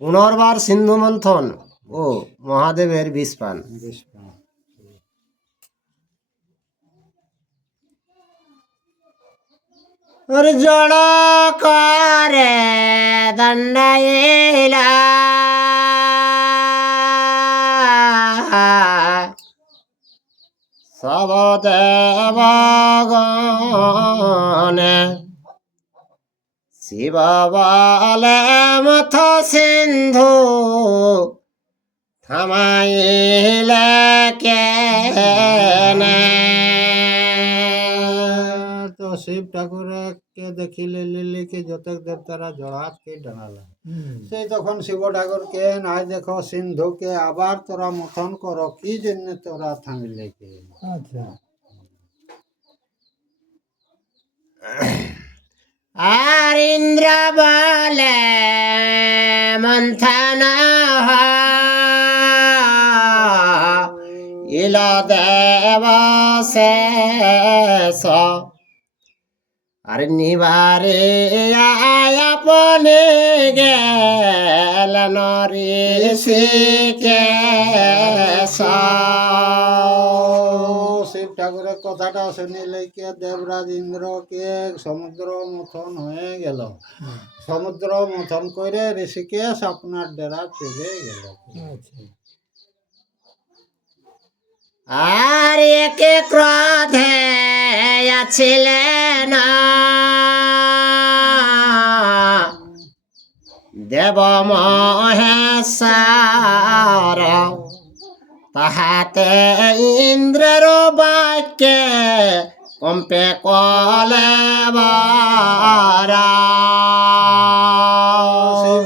পুনর্বার সিন্ধু মন্থন ও মহাদেবের বিষপান। জড় করে দণ্ডাইলা সব দেবগণে শিব বলে মথ সিন্ধু থামাইলে কেনে। তো শিব ঠাকুরকে দেখিলে লিলিকে যতক দেবতারা জড়াতকে ডানালা। সেই তখন শিব ঠাকুরকে নাই দেখো সিন্ধুকে আবার তোরা মথন করো কি জন্য তোরা থামিলে কে। আচ্ছা আর ইন্দ্র বলে মন্থন ইল দেব শেষ আর নিবারে আপনে গেলেন ঋষিকেশ। শিব ঠাকুরের কথাটা শুনিলে কে দেবরাজ ইন্দ্রকে সমুদ্র মথন হয়ে গেল। সমুদ্র মথন করে ঋষিকেশ আপনার ডেরা চলে গেল। আর একে ক্রোধে আছিলেন দেব মহেশ্বর তাহাতে ইন্দ্রের বাক্যে কম্পে কলেবরা।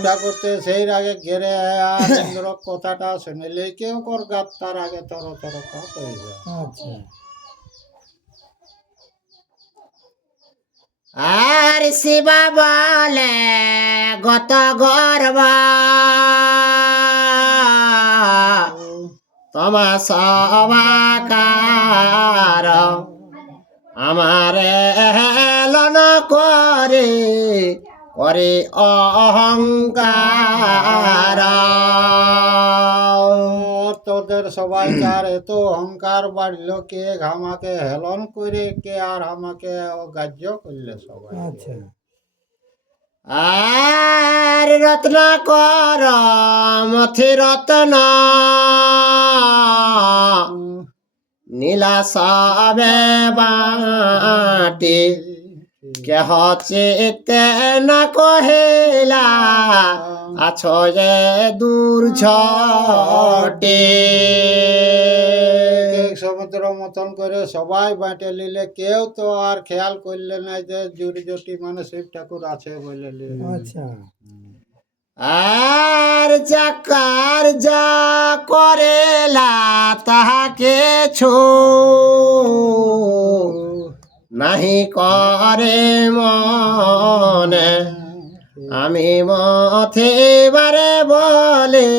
ঠাকুরতে সেই আগে ঘেরে আর ইন্দ্র কথাটা শুনিলে কেউ কর গাত তার আগে তর তর কাত হয়ে যায়। আর শিবা বলে গত গর্ব তোমা সবাকার আমারে হেলন করে করে অহংকার। তোদের সবাই কার এত অহংকার বাড়লো কে আমাকে হেলন করে কে আর আমাকে অগ্রাহ্য করলে সবাই। আচ্ছা আর রত্ন কর মথি রত্ন নীলা সবে বাটি কেহ চিতে না কহিলা আছো যে দূর ঝটে। সমুদ্র মতন করে সবাই বাঁটে নিলে কেউ তো আর খেয়াল করলে না যে জুড়ি জটি মানে শিব ঠাকুর আছে বলে। আচ্ছা আর যাকার যা করেলা তাহাকে ছো নাহি করে মনে আমি মথে বারে বলে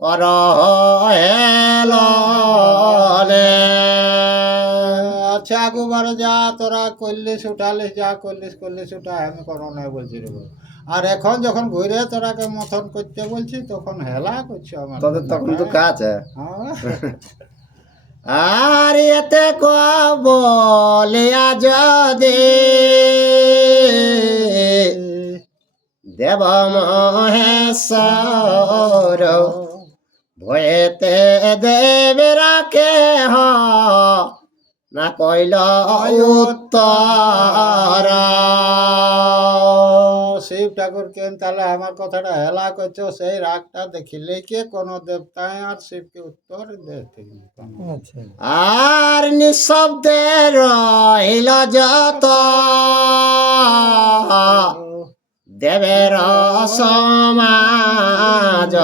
কর হেলনে। আচ্ছা আগুবারে যা তোরা করলিস উঠালিস যা করলিস উঠা আমি করো নাই বলছি রে। আর এখন যখন ঘুরে তোরাকে মথন করতে বলছি তখন হেলা করছো আমার। তোদের তখন তো কাজ আর এতে বলিয়া যদি দেব মহেশ্বর ভয়েতে দেবেরা কেহ না কইল উত্তর। শিব ঠাকুর কেন তাহলে আমার কথাটা হেলা করছো সেই রাগটা দেখিলে কে কোনো দেবতায় আর শিবকে উত্তর দেতে। আর নিঃশব্দে রইল যত দেবের সমাজ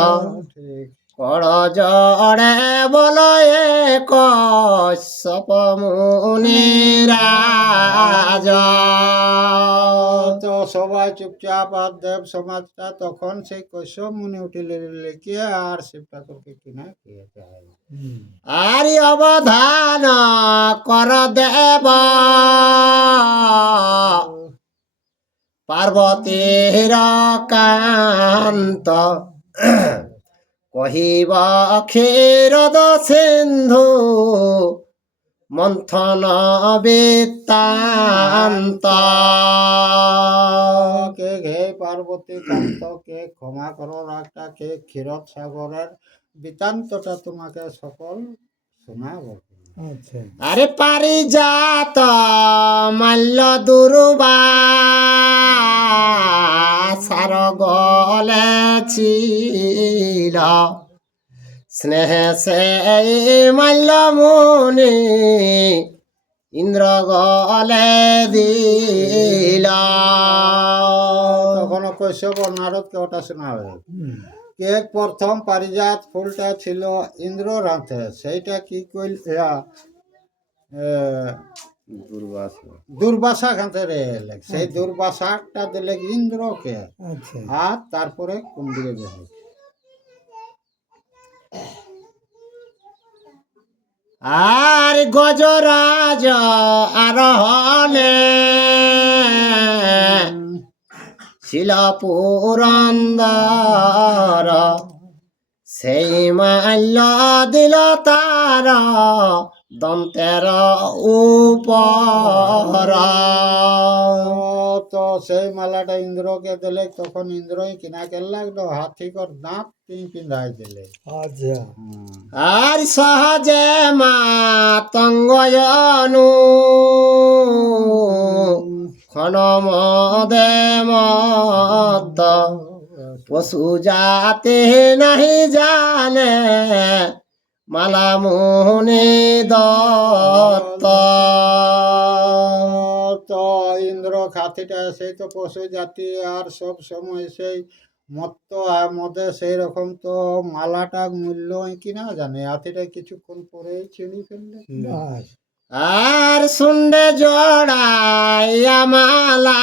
কড় জড়ে বলয়ে কশ্যপ মুনিরাজ। তো সবাই চুপচাপ আর দেব সমাজটা তখন সেই কশ্যপ মুনি উঠিলে লেগে আর শিব ঠাকুরকে কিনা খেয়েছে। আর অবধান কর দেব পার্বতীর কান্ত কহিব ক্ষীরদ সিন্ধু মন্থন বৃত্তান্ত। কে হে পার্বতী কান্ত, কে ক্ষমা করো রাগটা, কে ক্ষীরদ সাগরের বৃত্তান্তটা তোমাকে সকল শোনাবো। আচ্ছা, আরে পারিজাত মাল্য দুর্বাসার গলে ছিল স্নেহ সে মাল্য মুনি ইন্দ্র গলে দিল। তখন কৈশব নারদকে ওটা শোনা হবে। কে প্রথম পারিজাত ফুলটা ছিল ইন্দ্রর হাতে, সেইটা কি কইল দুর্বাসা খাতে রে এলে, সেই দুর্বাসাটা দিলে ইন্দ্রকে। আর তারপরে কুন্দিরে যাবে। আর গজরাজ আরোহণে ছিল পুরন্দর সেই মাল্য দিল তার দন্তের উপর। তো সেই মালাটা ইন্দ্রকে দিলে, তখন ইন্দ্রই কিনা কে লাগলো হাতিকর দাঁত পিঁধাই দিলে। আচ্ছা, আর সহজে মাতঙ্গয়নু ক্ষণমদে মদ পশু জাতি নাহি জানে মালা মুনি দত্ত। তো ইন্দ্র খাতিটা সেই তো পশু জাতি, আর সব সময় সেই মত্ত আর মদে সেই রকম, তো মালাটা মূল্য কিনা জানে, হাতিটা কিছুক্ষণ পরেই ছিঁড়ি ফেললে। আর শুন্ডে জড়াইয়া মালা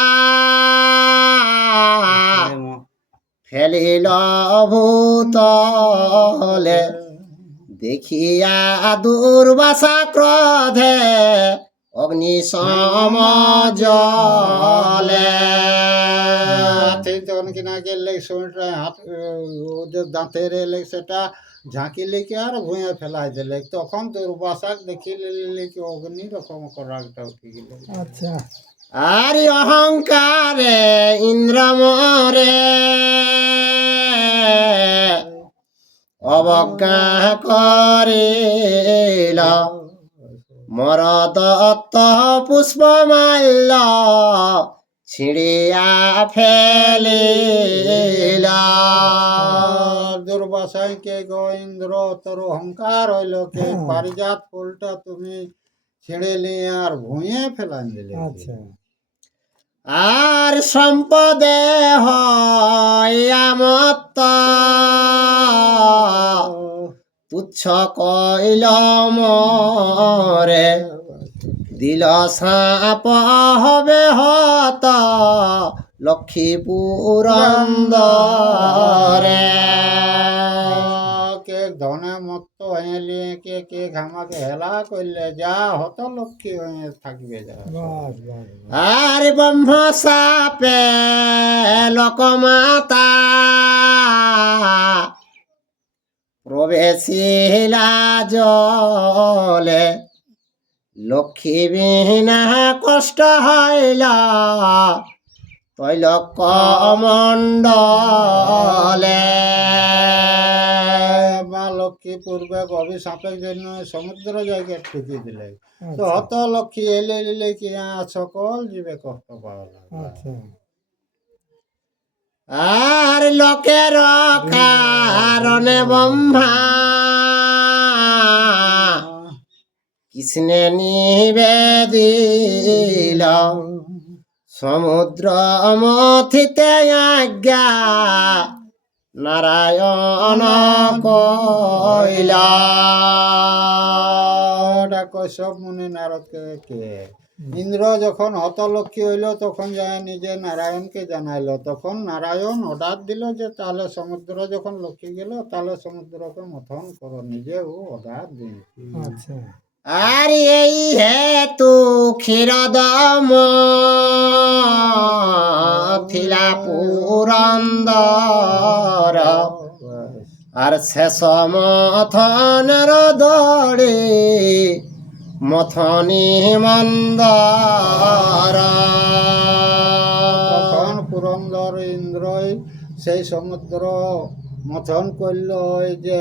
ফেলিল ভূতলে দেখিয়া দুর্বাসা ক্রোধে অগ্নি সম জলে। তখন কিনা গেলে শরীরটা হাত ওদের দাঁতের এলে সেটা ঝাঁকি লেগে আর ভুঁয়ে ফেলাই দিলে, তখন দুর্বাসাক দেখি কি অগ্নি রকম রাগটা উঠে গেল। আচ্ছা, আর অহংকারে ইন্দ্র মরে অবজ্ঞা করিল মর দত্ত পুষ্পমাল্য ছিড়িয়া ফেলিল। দুর্বাসায় কে গো ইন্দ্র, তোর অহংকার হইল কে, পারিজাত ফুলটা তুমি ছিঁড়ে নিয়ে আর ভুঁয়ে ফেলান দিলে। আচ্ছা, আর সম্পদে হইয়া মত্ত তুচ্ছ কইল মরে দিল সাপ হবে হত লক্ষ্মী পুরন্দরে। কে ধনে মত্ত হয়ে নিয়ে কে কে ঘামাকে হেলা করলে যা হত লক্ষ্মী হয়ে থাকবে যা। আর ব্রহ্ম সাপে লোকমাতা প্রবেশিলা জলে লক্ষ্মী বিহীনা কষ্ট হইল তৈল কমণ্ডলে। মা লক্ষ্মী পূর্বে অভিশাপের জন্য সমুদ্র জায়গায় ঠুকি দিলে, তো হত লক্ষ্মী এলে এলে কি সকল জীবে কষ্ট পাওয়া। আচ্ছা, আর লোকের কারণে ব্রহ্মা কৃষ্ণে নিবেদিল সমুদ্র মথিতে আজ্ঞা নারায়ণ কইলা। কৈশব মুনি নারদকে কে ইন্দ্র যখন হতলক্ষ্মী হইল তখন যায় নিজে নারায়ণকে জানাইলো, তখন নারায়ণ অর্ডার দিল যে তাহলে সমুদ্র যখন লক্ষ্মী গেল তাহলে সমুদ্রকে মথন করো, নিজে ও অর্ডার দিন। আচ্ছা, আর এই হেতু ক্ষীরদম থিলা পুরন্দর আর শেষ মথনের দড়ে মথনি মন্দর। তখন পুরন্দর ইন্দ্রই সেই সমুদ্র মথন করল, ওই যে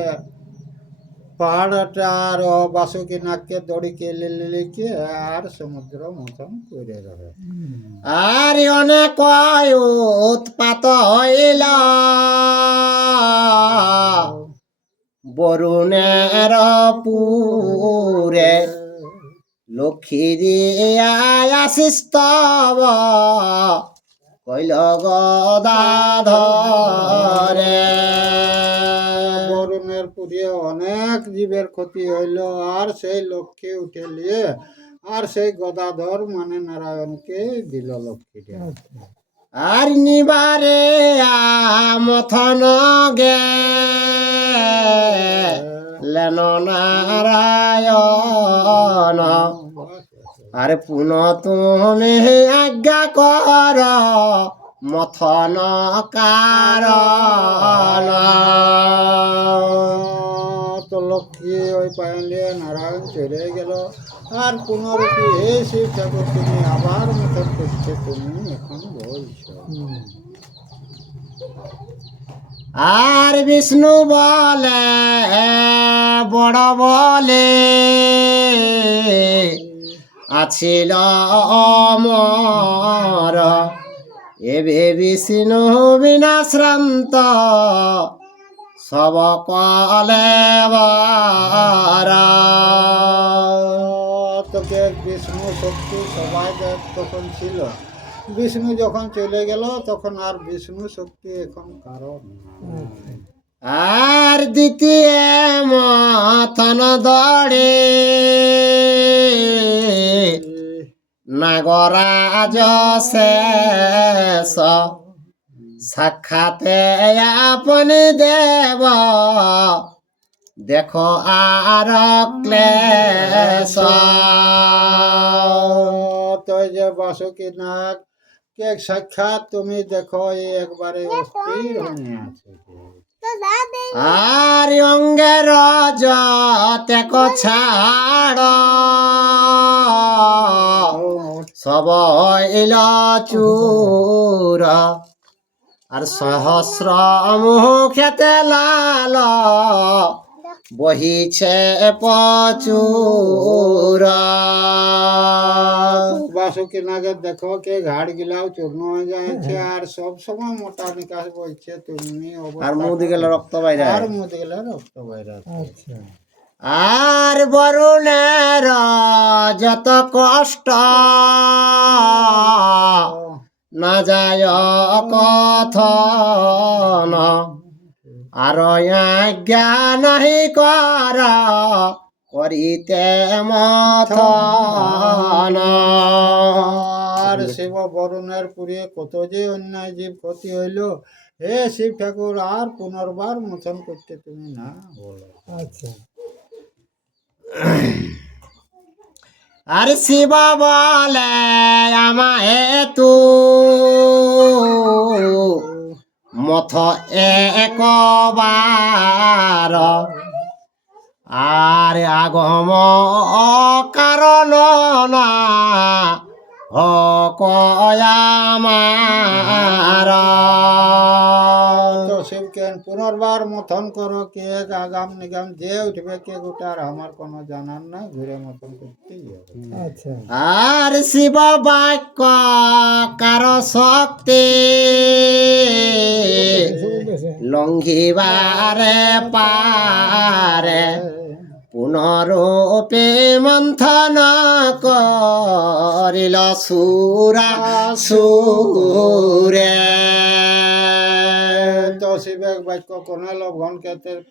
পাহাড়টা আর বাসুকিনাগকে দড়িকে লিলিকে আর সমুদ্র মথন করে রহে। আর অনেক উৎপাত হইল বরুণের পুরে লক্ষ্মী দিয়া আশিস্তব কইল গদাধরে। বরুণের পুরে অনেক জীবের ক্ষতি হইল, আর সেই লক্ষ্মী উঠে নিয়ে আর সেই গদাধর মানে নারায়ণকে দিল লক্ষ্মীটা। আর নিবারে মথন গে লেন নারায়ণ। আর পুন তুমি আজ্ঞা কর মথন কারণ। তো লক্ষ্মী ওই পাইলে নারায়ণ চলে গেল, আর পুনরূপী হে শিব ঠাকুর তুমি আবার মতন করছে, তুমি এখন বলছো। আর বিষ্ণু বলে বড় বলে আছিল অমর, এবে বিষ্ণু বিনা শ্রান্ত সব কলে তোকে বিষ্ণু শক্তি সবাই তখন ছিল, বিষ্ণু যখন চলে গেল তখন আর বিষ্ণু শক্তি এখন কারণ। আর দ্বিতীয় মথন দড়ে নাগরাজ শেষ সাক্ষাতে আপনি দেব দেখো আর ক্লেশ। তো যে বাসুকিনাগ কে সাক্ষাৎ তুমি দেখো, একবারে অস্থির হয়ে আছে। আর অঙ্গের যতেক ছাড় সব হইল চূর। আর সহস্র মুখেতে লাল বহিছে প্রচুর। বাসুকিনাগের দেখো কে ঘাট গিলাও চূর্ণ হয়ে যাচ্ছে, আর সব সময় মোটা নিকাশ বলছে তুমি। আর মুখ দিকে রক্ত বাইরে, আর মুখ দিকে রক্ত বাইরে। আর বরুণের যত কষ্ট না যায় কথন। আর আজ্ঞা নাহি কর করিতে মথন। আর শিব বরুণের পুরে কত যে অন্যায় জীব ক্ষতি হইল, হে শিব ঠাকুর আর পুনর্বার মোচন করতে তুমি না বলো। আচ্ছা। আর শিব বলে আমায় তু মথ একবার। আর আগম কারণ না আমার। তো শিবকে পুনর্বার মথন করো, কে আগাম নিগাম যে উঠবে কে গোটার আমার কোনো জানার নাই, ঘুরে মথন করতেই হবে। আচ্ছা। আর শিব বাক্য কার শক্তি লঙ্ঘিবারে পারে। পুনরূপে মন্থন করিল সুরা সুরে। তো শিবের বাক্য কোনে লঙ্ঘন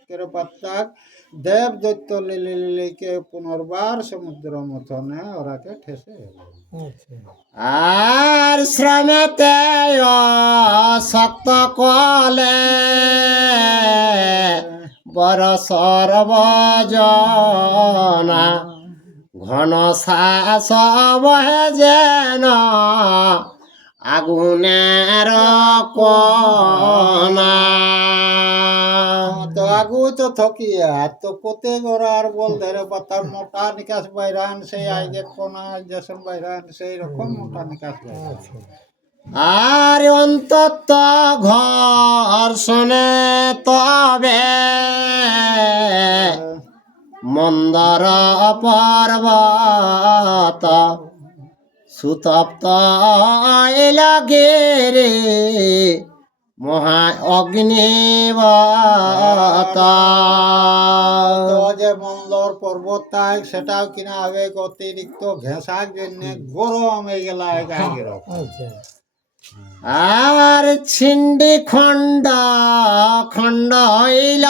কেরে পাত্তাক দেব দৈত্য লিলিকে পুনর্বার সমুদ্র মথনে ওরাকে ঠেসে এলো। আর শ্রমেতে শক্ত কলে বর সর্বজনা। ঘন শ্বাস বহে যেন আগুনের কণা। তো আগু তো থকিয়া তো কোতে গড়ার বল ধরে পাতার মোটা নিকাশ বাইরান সেই আগে কোনা যেসন বাইরান সেই রকম মোটা নিকাশ বাইরান। আর অন্তত ঘর্ষণে তবে মন্দর পর্বত সুতপ্ত লাগে রে মহা অগ্নিবত। তো যে মন্দর পর্বত তাই সেটাও কিনা হবে অতিরিক্ত ঘেঁষার জন্য গরম হয়ে গেল গায়ে রকম। আর ছিন্ডি খণ্ড খণ্ড হইল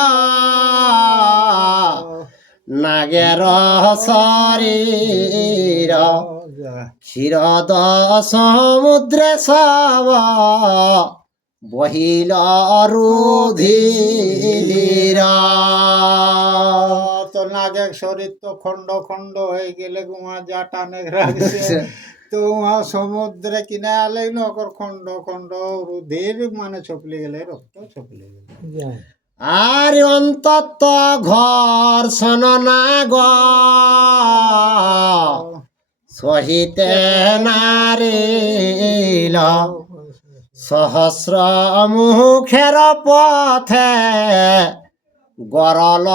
নাগের শরীর ক্ষীরদ সমুদ্রে সব বহিল রুধির। তো নাগের শরীর তো খণ্ড খণ্ড হয়ে গেলে গুমা যা টানে রাখছে তো উহা সমুদ্রে কিনে আলে নকর খণ্ড খণ্ড রুধির মানে ছপলে গেলে রক্ত ছপলে গেলে। আর অন্তত ঘর্ষণ নাগ সহিতে নারিল সহস্র মুখের পথে গরল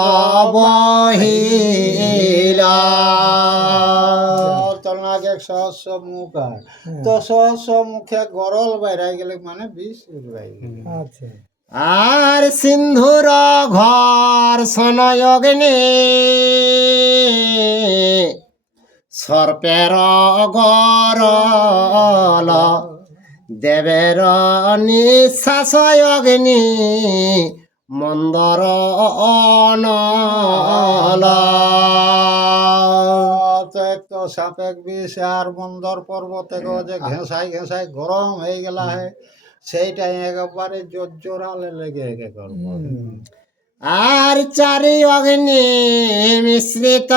বহিল। তোর নাগে সহস্র মুখ আর তো সহস্র মুখে গরল বাইরে গেলে মানে বিষ বাইরে গেলে। আর সিন্ধুর ঘর্ষণ অগ্নি সর্পের গরল দেবের নিঃশ্বাস অগ্নি মন্দর অনল। তো এক তো সাপেক বিষ আর মন্দর পর্বতে যে ঘেঁষাই ঘেঁষাই গরম হয়ে গেলা হয় সেইটাই একেবারে জোর জোরালে লেগে একে করবো। আর চারি অগ্নি মিশ্রিত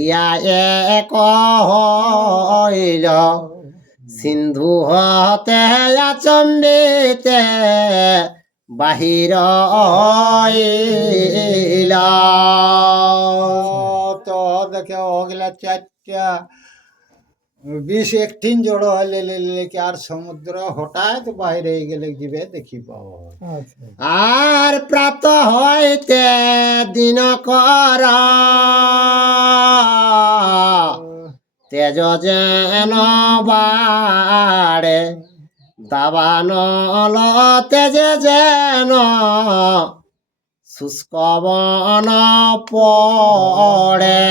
ইয়া এক হইল সিন্ধু হতে আচম্বিতে বাহির হইল। তো দেখে ওগুলা চারটা বিষ একটিন জড়ো হলে লেকে আর সমুদ্র হঠাৎ বাইরে গেলে যাবে দেখি পাওয়া। আর প্রাত হইতে দিন কর তেজ যেন বাড়ে দাবানল তেজে যেন শুষ্ক বন পড়ে।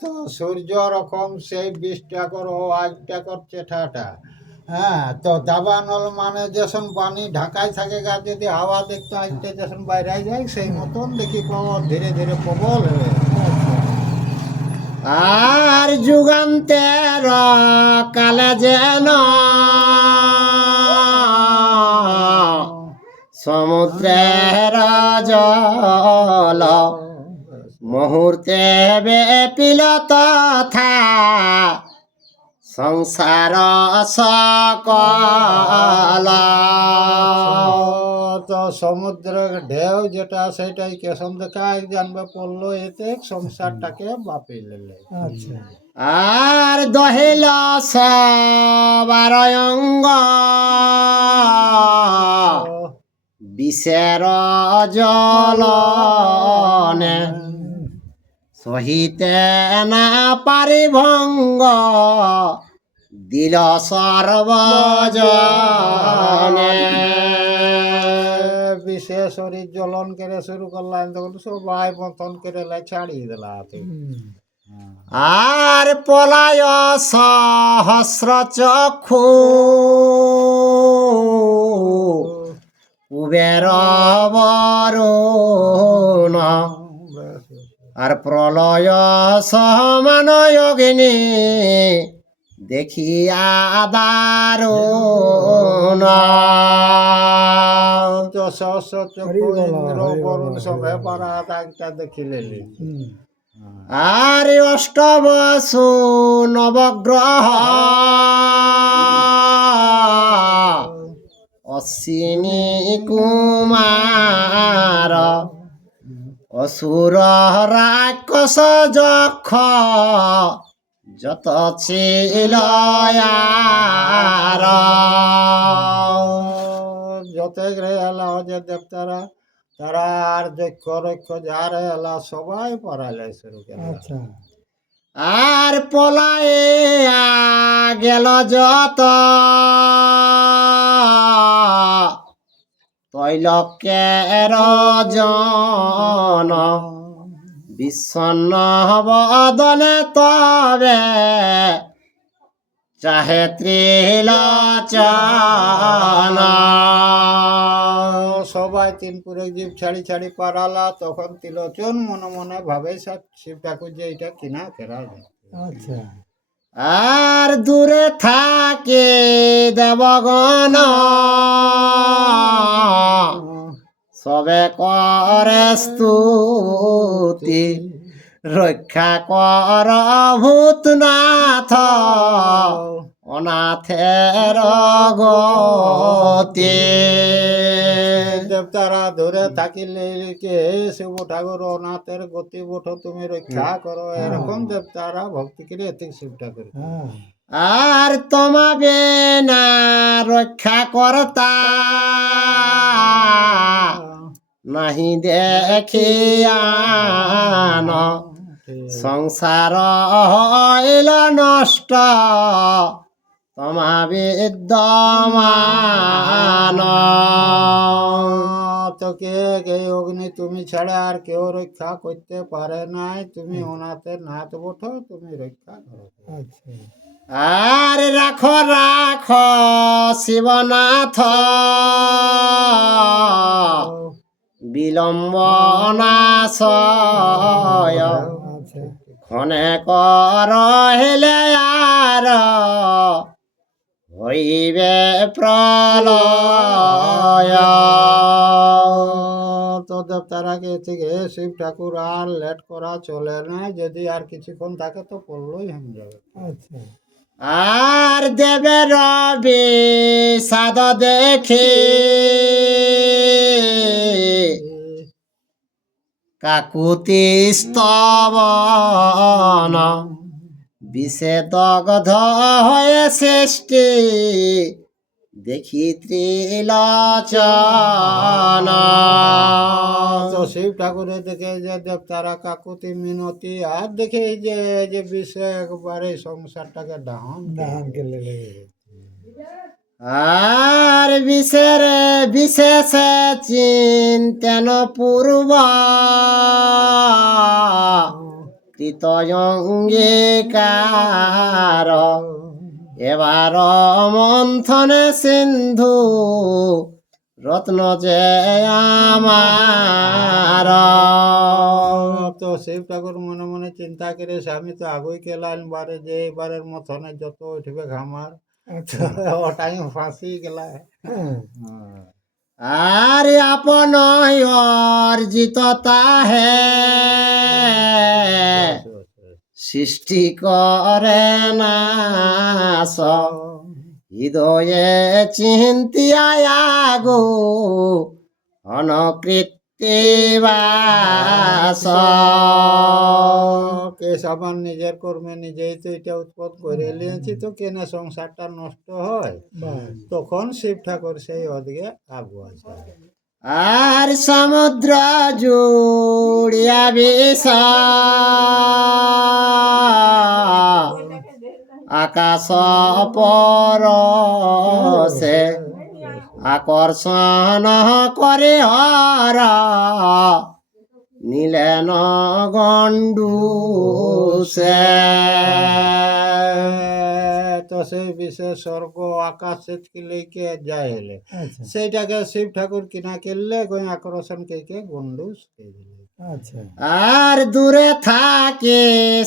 তো সূর্য রকম সেই 20টা করো 8টা কর চেঠাটা। হ্যাঁ তো দাবানল মানে যেসন পানি ঢাকায় থাকে গা যদি হাওয়া দেখতে আসতে যেসন বাইরে যায় সেই মতন দেখি পাওয়া ধীরে ধীরে প্রবল হয়ে। আর যুগান্তের কালে যেন সমুদ্রের জল মুহূর্তে বেপিল তথা সংসার সকল। তো সমুদ্রের ঢেউ যেটা সেটাই কেসম দেখায় জানবে পড়লো এতে সংসারটাকে বাপি লেলে। আর দহিল সবার অঙ্গ বিষের জলনে সহিতে না পারি ভঙ্গ দিল সর্বজনে। বিশেষ শরীর জ্বলন করে শুরু করলাম তখন সবাই মতন করে ছাড়িয়ে দিলা। আর পলায় সহস্র চক্ষু কুবের বরুণ আর প্রলয় সমান অগ্নি দেখিয়া দারুণ দশ চক্ষু ইন্দ্র বরুণ সবে পারা একটা দেখিলেলি। আর অষ্টবসু নবগ্রহ অশ্বিনী কুমার অসুর রাক্ষস যক্ষ যত ছিল আর যত এলা যে দেবতারা তারা আর যক্ষ রক্ষ যারা এলা সবাই পড়ালে শুরু করে। আর পলায়ে গেল যত তৈলক্যের জন বিষণ্ণ বদনে তবে চাহে ত্রিলোচন সবাই তিনপুরে জীব ছাড়ি ছাড়ি পারালা তখন তিলোচন মনে মনে ভাবে শিব ঠাকুর যে এটা কিনা কেরা যায়। আর দূরে থাকে দেবগণ সবে করে স্তুতি রক্ষা কর ভূতনাথ অনাথের গতি দেবতারা ধরে থাকিলে কে শিব ঠাকুর অনাথের গতি বঠো তুমি রক্ষা করো এরকম দেবতারা ভক্তি করে এতে শিব ঠাকুর। আর তোমাবে না রক্ষা করতা নাহি দেখিয়ান সংসার হইল নষ্ট তোমা বিদ্যমান তোকে এই অগ্নি তুমি ছাড়া আর কেউ রক্ষা করতে পারে নাই, তুমি অনাথের নাথ বঠো তুমি রক্ষা করো। আর রাখো রাখো শিবনাথ বিলম্বনাশয় ক্ষণে কর হেলে আর হইবে প্রলয় তো দেবতারাকে থেকে শিব ঠাকুর আর লেট করা চলে না, যদি আর কিছুক্ষণ থাকে তো পড়লোই হয়ে যাবে। আর দেবে রবি সাদ দেখে কাকুতি স্তবন বিষে দগ্ধ হয়ে সৃষ্টি দেখি ত্রিলোচন তো শিব ঠাকুরের দেখে যে দেবতারা কাকুতি মিনতি আর দেখে যে বিষয় একবারে সংসারটাকে ডাহান কেলে আর বিশেষ চিন্তেন পূর্ব কৃতয়ঙ্গীকার এবার মন্থনে সিন্ধু রত্ন যে আমার তো শিব ঠাকুর মনে মনে চিন্তা করে আমি তো আগুই কেলাম বারে যে এবারের মথনে যত উঠবে ঘামার ওটাই ফাঁসি গেলা। আর আপন অর্জিত তাহে সৃষ্টি করে নাশ হৃদয়ে চিন্তিয়া অনকৃত্তিবাস কেস আমার নিজের কর্মে নিজেই তো এটা উৎপন্ন করে নিয়েছি, তো কেনে সংসারটা নষ্ট হয়, তখন শিব ঠাকুর সেই ওদিকে আগুয়া যায়। আর সমুদ্র জুড়িয়া বিষ আকাশ পরশে আকর্ষণ করে হর নীলেন গণ্ডুষে তো সেই বিশেষ স্বর্গ আকাশ লেকে যায় এলে সেইটাকে শিব ঠাকুর কিনা করলে আকর্ষণ কে গন্ডুস আচ্ছা আর দূরে থাকে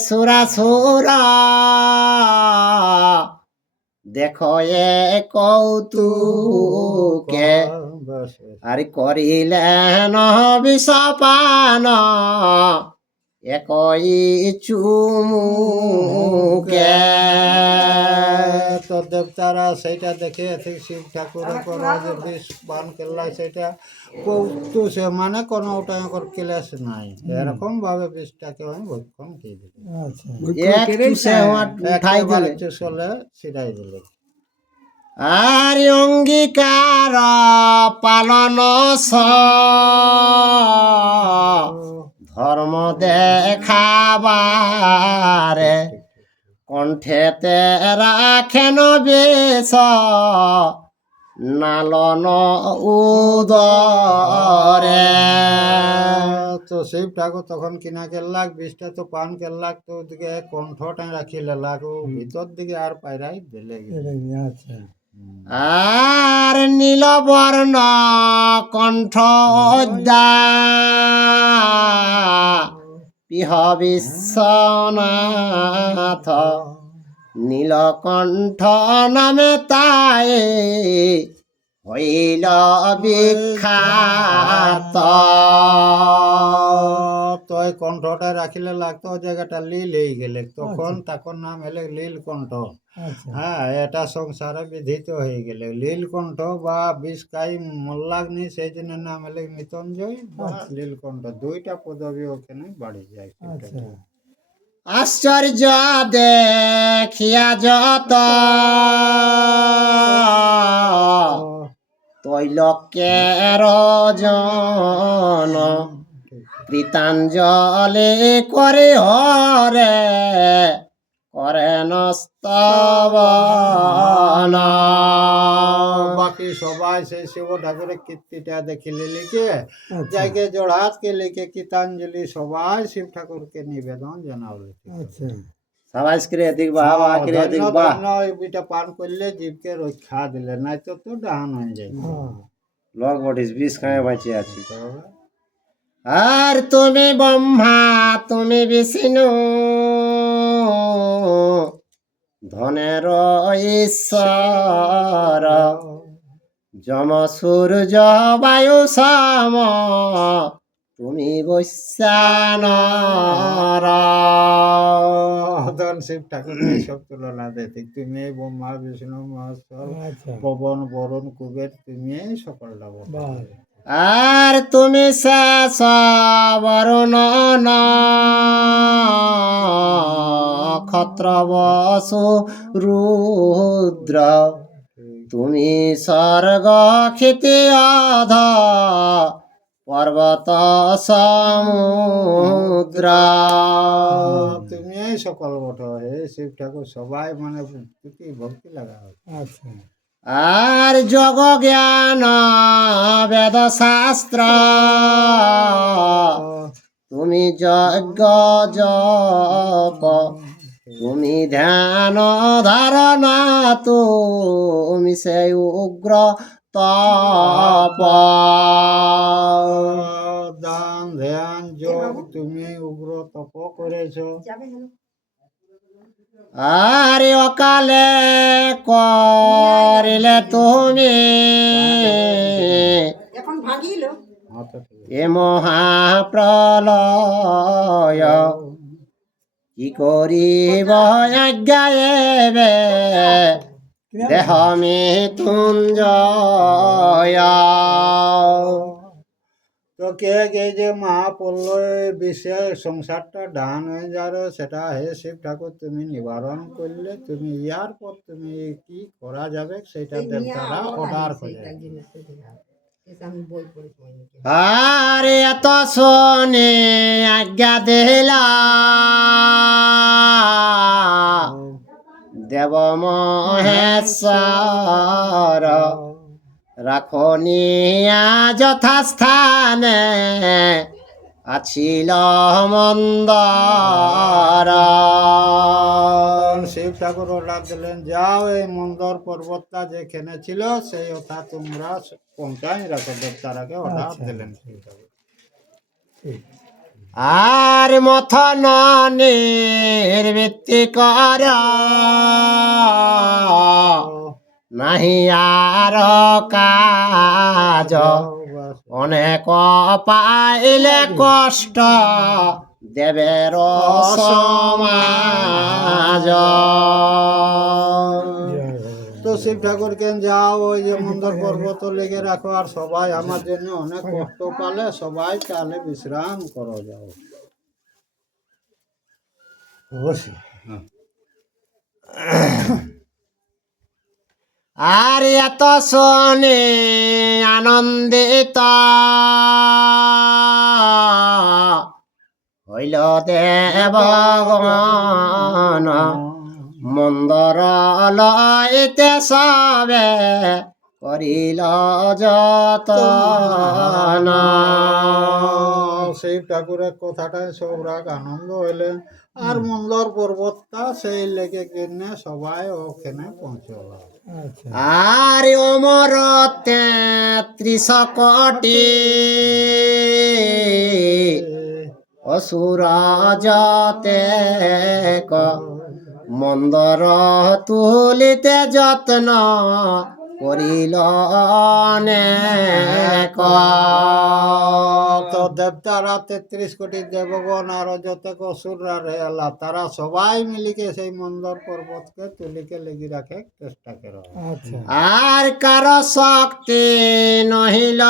সুরা দেখো এ কৌতুকে বেশ বেশ। আর করিলেন বিষপান একই চুমুকে। তো দেবতারা সেইটা দেখে ঠিক শিব ঠাকুর যে বিষ পান কেল্লা সেটা কৌতুষে মানে কোনো ওটা ক্লেশ নাই, এরকম ভাবে বিষটাকে আমি ভক্ষণ খেয়ে দিল। এক চুষে উঠাই একেবারে দিলে চুষলে ছিটাই দিলে। আর অঙ্গীকার পালন ধর্ম দেখাবারে কণ্ঠেতে রাখেন বেশ নালন উদরে। তো শিব ঠাকুর তখন কিনা কেল্লাক বিষটা তো পান কেল্লাক, তো ওদিকে কণ্ঠটা রাখি লেলাক ও ভিতর দিকে আর পায়রাই দিলে। আচ্ছা আর নীলবর্ণ কণ্ঠ পিহ বিশ্বনাথ নীলকণ্ঠ নামে তাই হইল বিখ্যাত। তো এই কণ্ঠটা রাখিলে লাগতো ওই জায়গাটা লীল হয়ে গেলে তখন তাকর নাম এলে লীলকণ্ঠ। হ্যাঁ, এটা সংসারে বিধিত হয়ে গেলে লীলকণ্ঠ বা বিষকাই মল্লাগ্নি, সেই জন্য নাম এলে মৃত্যুঞ্জয় বা লীলকণ্ঠ, দুইটা পদবী ওখানে বাড়ি যায়। আশ্চর্য দেখিয়া যত তৈলক্যের জন কৃতাঞ্জলি করে হরে করেন স্তবন। বাকি সবাই সেই শিব ঠাকুরের কীর্তিটা দেখিলে লিখে যাইকে জোড়হাতকে লিখে কীতাঞ্জলি সবাই শিব ঠাকুরকে নিবেদন জানাবলে। সবাই ক্রিয়াতিক বাবা ক্রিয়াতিক বা এটা পান করলে জীবকে রক্ষা দিলে, নাই তো তো ডাহান হয়ে যায়। লোক বটিস বিষ খায় বাঁচিয়ে আছি। আর তুমি ব্রহ্মা তুমি বিষ্ণু ধনের ঈশ্বর যম সূর্য বায়ু সাম তুমি বৈশ্যানর। শিব ঠাকুর সব তুলনা দেয়, তুমি ব্রহ্মা বিষ্ণু মহেশ্বর পবন বরুণ কুবের, তুমি সকল আর তুমি শেষ বরুণ নক্ষত্র বসু রুদ্র তুমি স্বর্গ ক্ষিতি অধ পর্বত সমুদ্র। তুমি এই সকল বট হে শিব ঠাকুর সবাই মানে ভক্তি লাগা। আচ্ছা আর যোগ জ্ঞান বেদ শাস্ত্র তুমি যজ্ঞ জপ তুমি ধ্যান ধারণা তুমি সেই উগ্র তপ। দান ধ্যান যোগ তুমি উগ্র তপ করেছো। আর অকালে করিলে তুমি এ মহাপ্রলয় কি করিব আজ্ঞা এবে দেহ মৃত্যুঞ্জয়। তো কে কে যে মহাপ্রলয় বিষয় সংসারটা ডান হয়ে যাবে সেটা হে শিব ঠাকুর তুমি নিবারণ করলে, তুমি ইয়ার পর তুমি কি করা যাবে সেটা দেবতারা অর্ডার করে। আর এত শোনে আজ্ঞা দিলা দেব মহেশ্বর রাখনিয়া যথাস্থানে আছিল মন্দর। শিব ঠাকুর অর্ডার দিলেন যাও এই মন্দর পর্বতটা যেখানে ছিল সেই কথা তোমরা পৌঁছাই রাখো, দেবতারাকে অর্ডার দিলেন শিব ঠাকুর। আর মথন নির্বৃত্তি কর নাহি আর কাজ অনেক পাইলে কষ্ট দেবের সমাজ। তো শিব ঠাকুরকে যাও ওই যে মন্দর পর্বত লেগে রাখো, আর সবাই আমার জন্য অনেক কষ্ট পালে, সবাই তাহলে বিশ্রাম করো যাও। অবশ্যই। আর এত শোনে আনন্দিত হইল দেবগণ মন্দর লইতে সবে করিল যতন। শিব ঠাকুরের কথাটাই সব রাগ আনন্দ হইলেন, আর মন্দর পর্বতটা সেই লেগে কিনে সবাই ওখানে পৌঁছল। আর অমর 33 কোটি অসুর যতে মন্দর তুলিতে যত্ন করিল অনেক। তো দেবতারা 33 কোটি দেবগণ আর যত অসুররা রেলা, তারা সবাই মিলিকে সেই মন্দর পর্বতকে তুলিকে লেগে রাখে চেষ্টা করে। আর কার শক্তি নহিল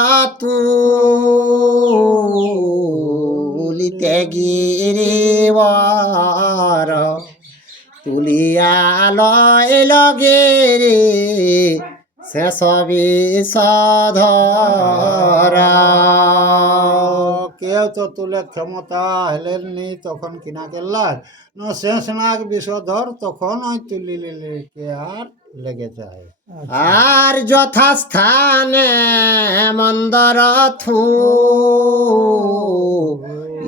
তুলিতে গিরিবর তুলিয়া লইল গিরি শেষ বিষধরা। কেউ তো তুলে ক্ষমতা হেলেননি তখন কিনা কেল্লার শেষ নাগ বিষধর, তখন ওই তুলি লিলিকে আর লেগে যায়। আর যথাস্থানে মন্দর থু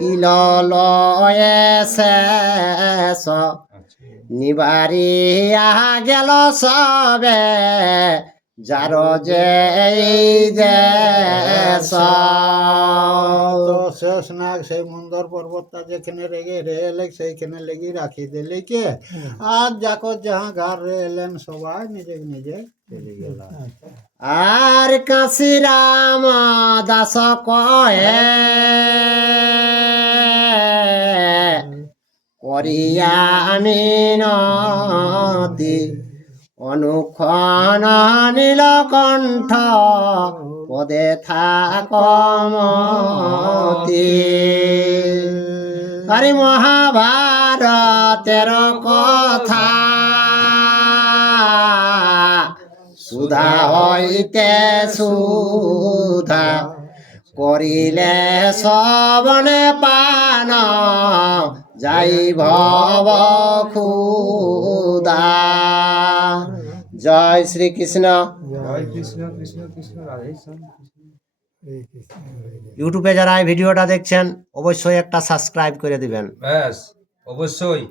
ইল লয়ে শেষ নিবারিয়া গেল সবে যার যে দেশ। তো শেষ নাগ সেই মন্দর পর্বতটা যেখানে রেগে রেলে সেইখানে লেগে রাখি দিলে কে, আর যাকো যাহা ঘর রেলেন সবাই নিজে নিজে চলে গেল। আর কাশিরাম দাস কয়ে করিয়া মিনতি অনুক্ষণ নীলকণ্ঠ পদে থাকমতি। আরে মহাভারতের কথা সুধা হইতে সুধা করিলে শ্রবণে পান যাই ভব ক্ষুধা। জয় শ্রীকৃষ্ণ। জয় কৃষ্ণ কৃষ্ণ কৃষ্ণ রাধে শ্যাম। ইউটিউবে যারা এই ভিডিওটা দেখছেন অবশ্যই একটা সাবস্ক্রাইব করে দিবেন। ব্যাস অবশ্যই।